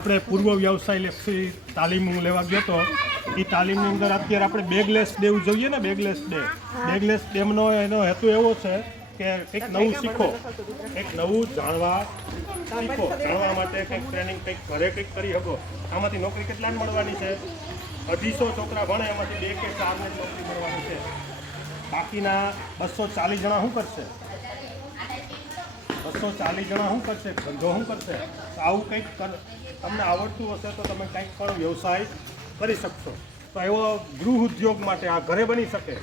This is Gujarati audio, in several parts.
આપણે પૂર્વ વ્યવસાય લક્ષી તાલીમ હું લેવા ગયો હતો એ તાલીમની અંદર અત્યારે આપણે બેગલેસ ડે જોઈએ ને બેગલેસ ડે. બેગલેસ ડેમનો એનો હેતુ એવો છે કે કંઈક નવું શીખો. કંઈક નવું જાણવા શીખો. જાણવા માટે કંઈક ટ્રેનિંગ કંઈક ઘરે કંઈક કરી શકો. આમાંથી નોકરી કેટલાને મળવાની છે? અઢીસો છોકરા ભણે એમાંથી બે કે ચારને નોકરી મળવાની છે. બાકીના બસો ચાલીસ જણા શું કરશે? બસો ચાલીસ જણા શું કરશે? ધંધો શું કરશે? તો આવું કંઈક તમને આવડતું હશે તો તમે કંઈક પણ વ્યવસાય કરી શકશો. તો એવો ગૃહ ઉદ્યોગ માટે આ ઘરે બની શકે.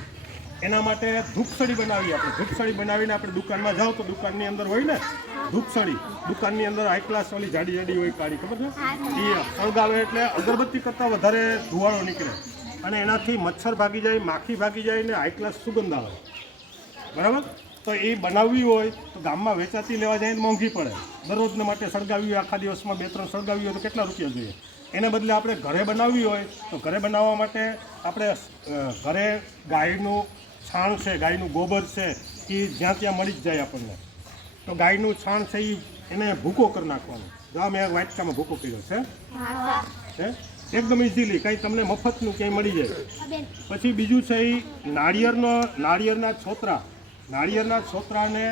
એના માટે ધૂપસળી બનાવી આપણે ધૂપસળી બનાવીને આપણે દુકાનમાં જાઓ તો દુકાનની અંદર હોય ને? ધૂપસળી દુકાનની અંદર હાઈ ક્લાસ વાળી જાડી જાડી હોય કાળી ખબર છે? એ સળગાવે એટલે અગરબત્તી કરતાં વધારે ધુવાળો નીકળે. અને એનાથી મચ્છર ભાગી જાય માખી ભાગી જાય ને હાઈ ક્લાસ સુગંધ આવે. બરાબર? તો એ બનાવવી હોય તો ગામમાં વેચાતી લેવા જાય મોંઘી પડે. દરરોજને માટે સળગાવી હોય આખા દિવસમાં બે ત્રણ સળગાવી હોય તો કેટલા રૂપિયા જોઈએ? એને બદલે આપણે ઘરે બનાવવી હોય તો ઘરે બનાવવા માટે આપણે ઘરે ગાયનું છાણ છે ગાયનું ગોબર છે એ જ્યાં ત્યાં મળી જ જાય આપણને. તો ગાયનું છાણ છે એ એને ભૂકો કરી નાખવાનો. જો મેં વાટકામાં ભૂકો કર્યો છે. છે એકદમ ઇઝીલી કંઈ તમને મફતનું ક્યાંય મળી જાય. પછી બીજું છે એ નાળિયેરનો નાળિયેરના છોતરા. નાળિયેરના છોતરાને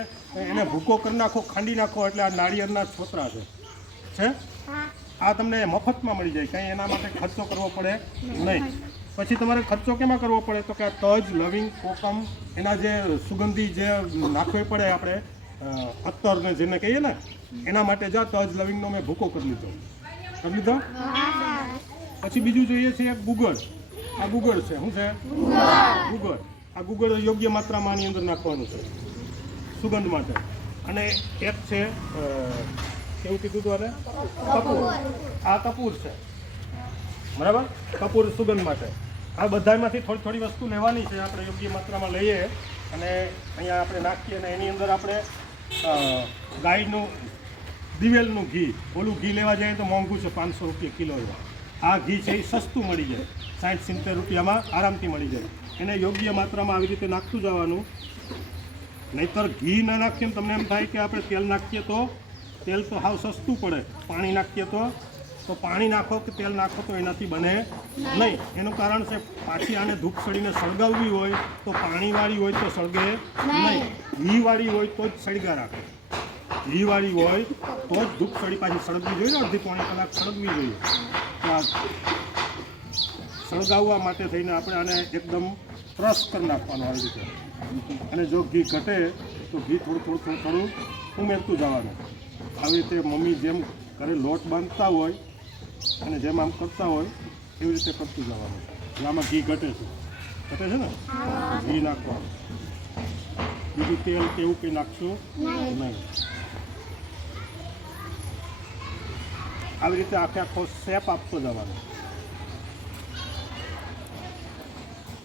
એને ભૂકો કરી નાખો ખાંડી નાખો એટલે આ નાળિયેરના છોતરા છે. છે? આ તમને મફતમાં મળી જાય કંઈ એના માટે ખર્ચો કરવો પડે નહીં. પછી તમારે ખર્ચો કેમાં કરવો પડે? તો કે આ તજ લવિંગ કોકમ એના જે સુગંધી જે નાખવી પડે આપણે અત્તરને જેને કહીએ ને એના માટે જા તજ લવિંગનો મેં ભૂકો કરી લીધો. કરી લીધો? પછી બીજું જોઈએ છે ગુગળ. આ ગુગળ છે. શું છે? ગુગળ. આ ગુગળ યોગ્ય માત્રામાં આની અંદર નાખવાનું છે. સુગંધ માટે. અને એક છે કેવું કીધું હતું આને? કપૂર. આ કપૂર છે. બરાબર? કપૂર સુગંધ માટે. આ બધામાંથી થોડી થોડી વસ્તુ લેવાની છે, આપણે યોગ્ય માત્રામાં લઈએ. અને અહીંયા આપણે નાખીએ અને એની અંદર આપણે ગાયનું, દિવેલનું ઘી. ઓલું ઘી લેવા જઈએ તો મોંઘું છે, પાંચસો રૂપિયા કિલો આ ઘી છે એ સસ્તું મળી જાય. સાઠ સિત્તેર રૂપિયામાં આરામથી મળી જાય. એને યોગ્ય માત્રામાં આવી રીતે નાખતું જવાનું. નહીતર ઘી ના નાખીએ તમને એમ થાય કે આપણે તેલ નાખીએ તો તેલ તો હાવ સસ્તું પડે. પાણી નાખીએ તો તો પાણી નાખો કે તેલ નાખો તો એનાથી બને નહીં. એનું કારણ છે પાછી આને ધૂપ સળીને સળગાવવી હોય તો પાણીવાળી હોય તો સળગે નહીં. ઘીવાળી હોય તો જ સળગા રાખે. ઘીવાળી હોય તો જ ધૂપ સળી પાછી સળગવી જોઈએ અડધી પોણી કલાક સળગવી જોઈએ. સળગાવવા માટે થઈને આપણે આને એકદમ ક્રશ કરી નાખવાનું આવી રીતે. અને જો ઘી ઘટે તો ઘી થોડું થોડું થોડું થોડું ઉમેરતું જવાનું. આવી રીતે મમ્મી જેમ ઘરે લોટ બાંધતા હોય અને જેમ આમ કરતા હોય એવી રીતે કરતું જવાનું. આમાં ઘી ઘટે છે. ઘટે છે ને? ઘી નાખવાનું. બીજું તેલ કે એવું કંઈ નાખશું? નહીં. આવી રીતે આખે આખો શેપ આપતો જવાનો.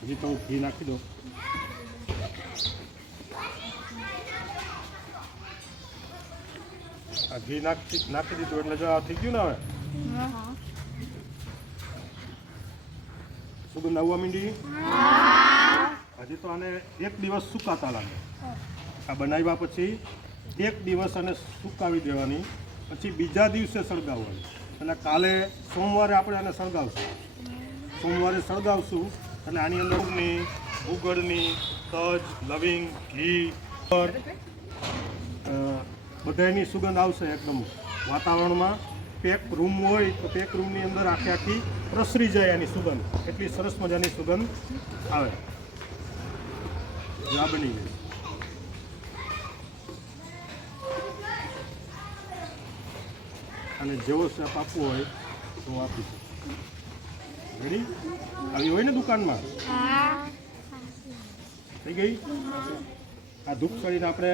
હજી તો ઘી નાખી દો ઘી નાખી નાખી દીધું એટલે જો આ થઈ ગયું ને હવે? સુગંધ આવવા મીંડી? હજી તો આને એક દિવસ સુકાતા લાગે. આ બનાવ્યા પછી એક દિવસ આને સુકાવી દેવાની. પછી બીજા દિવસે સળગાવવાનું. અને કાલે સોમવારે આપણે આને સળગાવશું. સોમવારે સળગાવશું એટલે આની અંદર ઊંઘની ઉગડની તજ, લવિંગ, ઘી બધાની સુગંધ આવશે એકદમ. વાતાવરણમાં પેક રૂમ હોય તો પેક રૂમની અંદર આખી આખી પ્રસરી જાય એની સુગંધ. એટલી સરસ મજાની સુગંધ આવે. આ બની ગઈ. અને જેવો સેપ આપવો હોય તો આપી શકો. રેડી આવી હોય ને દુકાનમાં? થઈ ગઈ? આ ધૂપ સળીને આપણે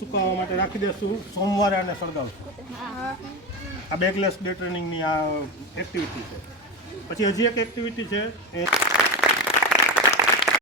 સુકાવવા માટે રાખી દઈશું સોમવારે આને સળગાવશું. આ બેકલેસ ડે ટ્રેનિંગની આ એક્ટિવિટી છે. પછી હજી એક એક્ટિવિટી છે એ